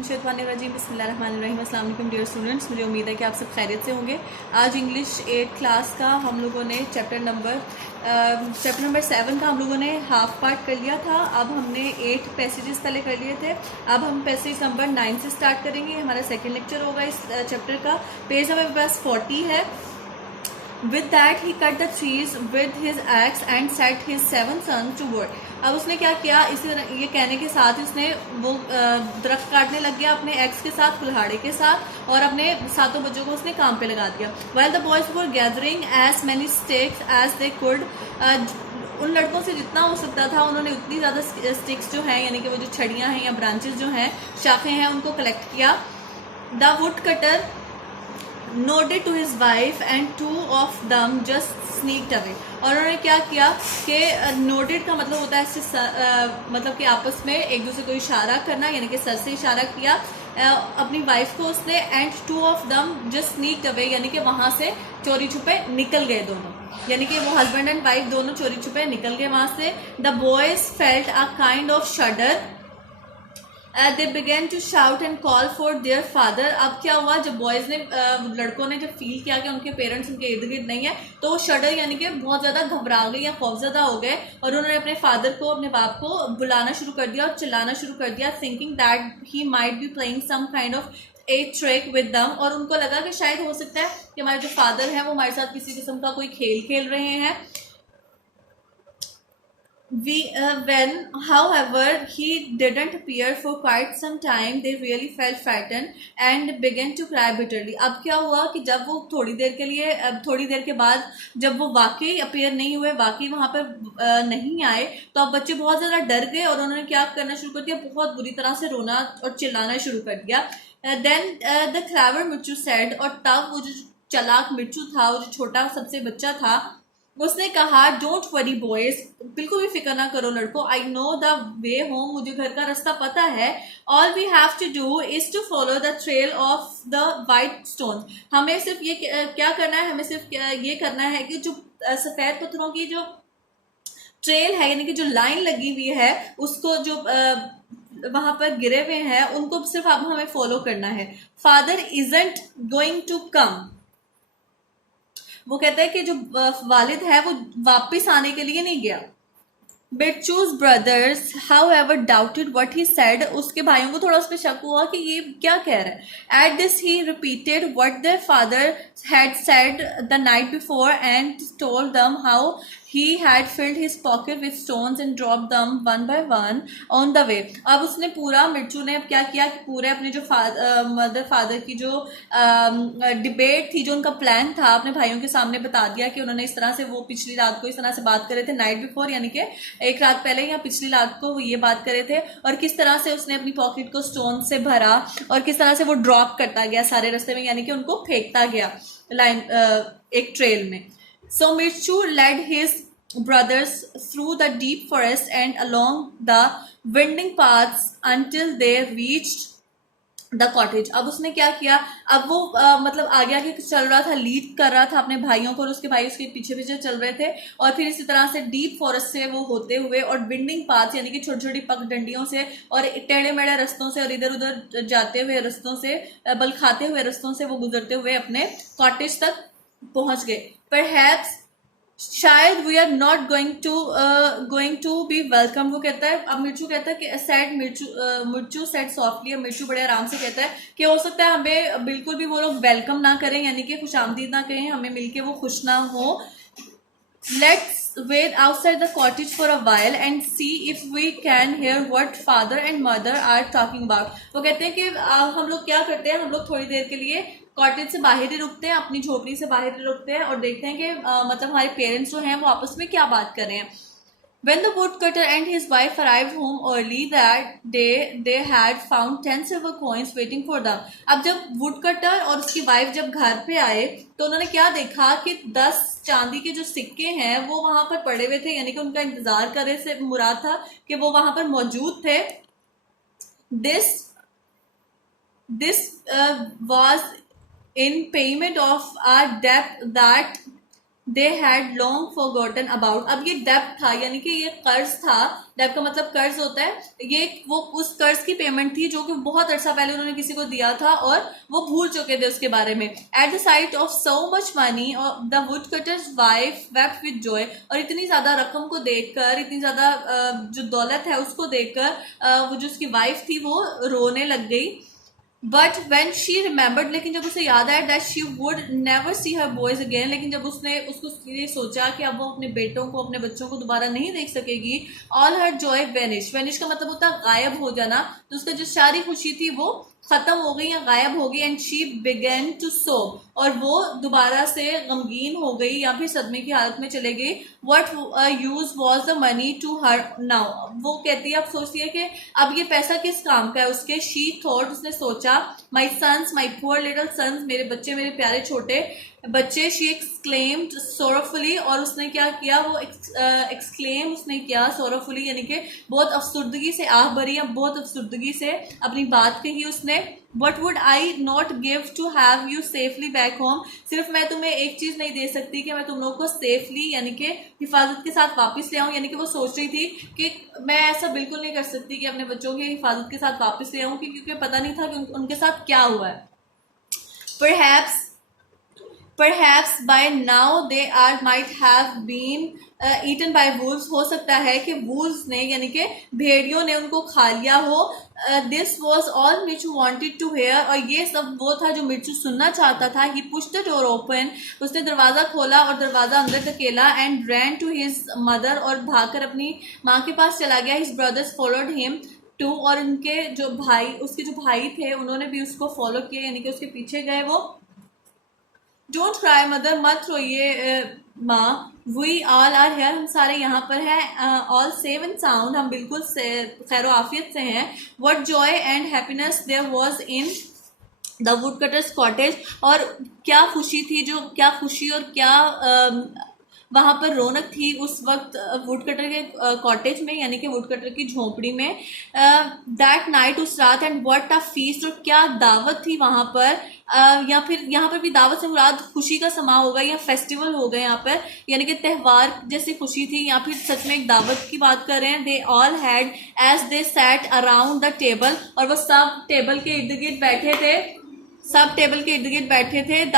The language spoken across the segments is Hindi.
बिस्मिल्लाहिर्रहमानिर्रहीम। अस्सलाम वालेकुम डियर स्टूडेंट्स, मुझे उम्मीद है कि आप सब खैरियत से होंगे। आज इंग्लिश 8 क्लास का हम लोगों ने चैप्टर नंबर 7 का हम लोगों ने हाफ पार्ट कर लिया था। अब हमने 8 पैसेजेस पहले कर लिए थे। अब हम पैसेज नंबर 9 से स्टार्ट करेंगे। हमारा सेकेंड लेक्चर होगा इस चैप्टर का। पेज नंबर बस 40 है। With that he cut the trees with his axe and set his 7 sons to work. अब उसने क्या किया, ये कहने के साथ ही उसने वो दरख्त काटने लग गया अपने एक्स के साथ, कुल्हाड़े के साथ, और अपने 7 बच्चों को उसने काम पे लगा दिया। While the boys were gathering as many sticks as they could, उन लड़कों से जितना हो सकता था उन्होंने उतनी ज़्यादा स्टिक्स जो हैं, यानी कि वो जो छड़ियाँ हैं या ब्रांचेस जो हैं, शाखें हैं, उनको कलेक्ट किया। The woodcutter nodded to his wife and 2 of them just sneaked away. और उन्होंने क्या किया कि nodded का मतलब होता है मतलब कि आपस में एक दूसरे को इशारा करना, यानी कि सर से इशारा किया अपनी वाइफ को उसने, and 2 of them just sneaked away, यानी कि वहां से चोरी छुपे निकल गए दोनों, यानी कि वो हस्बैंड एंड वाइफ दोनों चोरी छुपे निकल गए वहां से। The boys felt a kind of shudder. They began to shout and call for their father. अब क्या हुआ, जब बॉयज ने लड़कों ने जब फील किया कि उनके पेरेंट्स उनके इर्द गिर्द नहीं है, तो वो शडर यानी कि बहुत ज्यादा घबरा गए या खौफजदा हो गए, और उन्होंने अपने फादर को, अपने बाप को बुलाना शुरू कर दिया और चिल्लाना शुरू कर दिया, thinking that he might be playing some kind of a trick with them. और उनको लगा कि शायद हो सकता है कि हमारे जो फादर है वो हमारे साथ किसी किस्म का कोई खेल खेल रहे हैं। When, however, he didn't appear for quite some time, they really felt frightened and began to cry bitterly. अब क्या हुआ कि जब वो थोड़ी देर के बाद जब वो वाकई अपीयर नहीं हुए, वाकई वहां पर नहीं आए, तो अब बच्चे बहुत ज्यादा डर गए और उन्होंने क्या करना शुरू कर दिया, बहुत बुरी तरह से रोना और चिल्लाना शुरू कर दिया। Then the clever मिर्चू said, और तब वो जो चालाक मिर्चू था, वो जो छोटा सबसे बच्चा था, उसने कहा, डोंट वरी बॉयज, बिल्कुल भी फिक्र ना करो लड़कों, I know the way home, मुझे घर का रास्ता पता है। All we have to do is to follow the trail of the white stone. हमें सिर्फ ये क्या करना है, हमें सिर्फ ये करना है कि जो सफेद पत्थरों की जो ट्रेल है, यानी कि जो लाइन लगी हुई है, उसको जो वहां पर गिरे हुए हैं, उनको सिर्फ अब हमें फॉलो करना है। Father isn't going to come, वो कहता है कि जो वालिद है वो वापस आने के लिए नहीं गया। बिरचूज brothers however doubted what he said, उसके भाइयों को थोड़ा उस पर शक हुआ कि ये क्या कह रहा है। At this he repeated what their father had said the night before and told them how he had filled his pocket with stones and dropped them one by one on the way. अब उसने पूरा, मिर्चू ने अब क्या किया कि पूरे अपने जो मदर फादर की जो डिबेट थी, जो उनका प्लान था, अपने भाइयों के सामने बता दिया कि उन्होंने इस तरह से, वो पिछली रात को इस तरह से बात करे थे, नाइट बिफोर, यानी कि एक रात पहले या पिछली रात को वो ये बात करे थे, और किस तरह से उसने अपनी पॉकेट को स्टोन से भरा और किस तरह से वो ड्रॉप करता गया सारे रास्ते में, यानी कि उनको फेंकता गया लाइन एक ट्रेल में। So Mirchu led his brothers through the deep forest and along the winding paths until they reached the cottage. अब उसने क्या किया, अब वो मतलब आगे आगे चल रहा था, लीड कर रहा था अपने भाइयों को, और उसके भाई उसके पीछे पीछे चल रहे थे, और फिर इसी तरह से डीप फॉरेस्ट से वो होते हुए और विंडिंग पाथ, यानी कि छोटी छोटी पगडंडियों से और टेढ़े मेढ़े रास्तों से और इधर उधर जाते हुए रास्तों से, बल खाते हुए रास्तों से वो गुजरते हुए अपने कॉटेज तक पहुंच गए। Perhaps, शायद we are not going to be welcome, वो कहता है। अब मिर्चू कहता है कि said Mirchu said softly, Mirchu बड़े आराम से कहता है कि हो सकता है हमें बिल्कुल भी वो लोग वेलकम ना करें, यानी कि खुशामदीद ना करें, हमें मिलके वो खुश ना हो। Let's wait outside the cottage for a while and see if we can hear what father and mother are talking about. वो कहते हैं कि हम लोग क्या करते हैं, हम लोग थोड़ी देर के लिए कॉटेज से बाहर ही रुकते हैं, अपनी झोपड़ी से बाहर ही रुकते हैं, और देखते हैं कि मतलब हमारे पेरेंट्स जो हैं वो आपस में क्या बात कर रहे हैं। When the woodcutter and his wife arrived home early that day, they had found 10 silver coins waiting for them. अब जब woodcutter और उसकी वाइफ जब घर पे आए, तो उन्होंने क्या देखा कि 10 चांदी के जो सिक्के हैं वो वहां पर पड़े हुए थे, यानी कि उनका इंतजार करे से मुराद था कि वो वहां पर मौजूद थे। This was in payment of our debt that they had long forgotten about. अब ये डेब्ट था, यानी कि ये कर्ज था। डेब्ट का मतलब कर्ज होता है। ये वो उस कर्ज की पेमेंट थी जो कि बहुत अर्सा पहले उन्होंने किसी को दिया था और वो भूल चुके थे उसके बारे में। At the site of so much money the wood cutters wife wept with Joy. और इतनी ज्यादा रकम को देखकर, इतनी ज्यादा जो दौलत है उसको देखकर वो जो उसकी वाइफ थी वो रोने लग गई। बट वेन शी रिमेंबर्ड, लेकिन जब उसे याद आया that she would never see her boys again, लेकिन जब उसने उसको ये सोचा कि अब वो अपने बेटों को, अपने बच्चों को दोबारा नहीं देख सकेगी, ऑल हर जॉय वेनिश। वेनिश का मतलब होता है गायब हो जाना। तो उसका जो सारी खुशी थी वो खत्म हो गई या गायब हो गई। एंड शी बिगेन टू सोब, और वो दोबारा से गमगीन हो गई या फिर सदमे की हालत में चले गई। What use was the money to her now. वो कहती है, अब सोचती है कि अब ये पैसा किस काम का है उसके। शी थॉट, उसने सोचा, my sons, my poor little sons, मेरे बच्चे, मेरे प्यारे छोटे बच्चे। शी एक्सक्लेम्ड सोरोफुली, और उसने क्या किया, वो एक्सक्लेम उसने किया सोरोफुली, यानी कि बहुत अफसुर्दगी से, आह भरी या बहुत अफसुर्दगी से अपनी बात कही उसने। What would I not give to have you safely back home. सिर्फ मैं तुम्हें एक चीज नहीं दे सकती कि मैं तुम लोगों को सेफली, यानी कि हिफाजत के साथ वापस ले आऊं। यानी कि वो सोच रही थी कि मैं ऐसा बिल्कुल नहीं कर सकती कि अपने बच्चों की हिफाजत के साथ वापस ले आऊं, क्योंकि पता नहीं था कि उनके साथ क्या हुआ है। Perhaps by now they are might have been eaten by wolves। हो सकता है कि wolves ने, यानी कि भेड़ियों ने उनको खा लिया हो। This was all Michu wanted to hear। और ये सब वो था जो मिर्चू सुनना चाहता था। He pushed the door open। उसने दरवाजा खोला और दरवाजा अंदर धकेला। And ran to his mother। और भागकर अपनी माँ के पास चला गया। His brothers followed him too। और उनके जो भाई, उसके जो भाई थे, उन्होंने भी उसको फॉलो किया, यानी कि उसके पीछे गए वो। डोंट क्राई मदर, मत रोइए माँ। वी ऑल आर हेयर, हम सारे यहाँ पर हैं। ऑल सेव एंड साउंड, हम बिल्कुल खैर आफियत से हैं। What joy and happiness there was in the woodcutter's cottage. और क्या खुशी थी, जो क्या खुशी और क्या वहां पर रौनक थी उस वक्त वुड कटर के कॉटेज में, यानी कि वुड कटर की झोंपड़ी में। दैट नाइट, उस रात। एंड व्हाट अ फीस्ट, और क्या दावत थी वहां पर। या फिर यहाँ पर भी दावत से मुराद खुशी का समा होगा या फेस्टिवल होगा यहाँ पर, यानी कि त्यौहार जैसी खुशी थी, या फिर सच में एक दावत की बात कर रहे हैं। They all had as they sat around the table. और वो सब टेबल के इर्द गिर्द बैठे थे, सब टेबल के इर्द गिर्द बैठे थे। The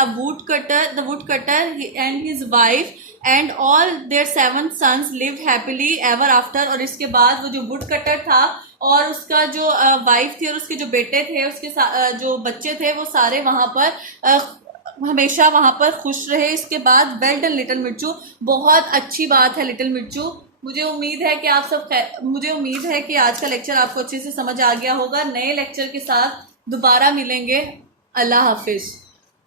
woodcutter and his wife and all their 7 sons lived happily ever after. और इसके बाद वो जो वुड कटर था और उसका जो वाइफ थी और उसके जो बेटे थे, उसके जो बच्चे थे, वो सारे वहां पर हमेशा वहां पर खुश रहे। इसके बाद वेल डन लिटिल मिर्चू, बहुत अच्छी बात है लिटिल मिर्चू। मुझे उम्मीद है कि आज का लेक्चर आपको अच्छे से समझ आ गया होगा। नए लेक्चर के साथ दोबारा मिलेंगे। अल्लाह हाफिज।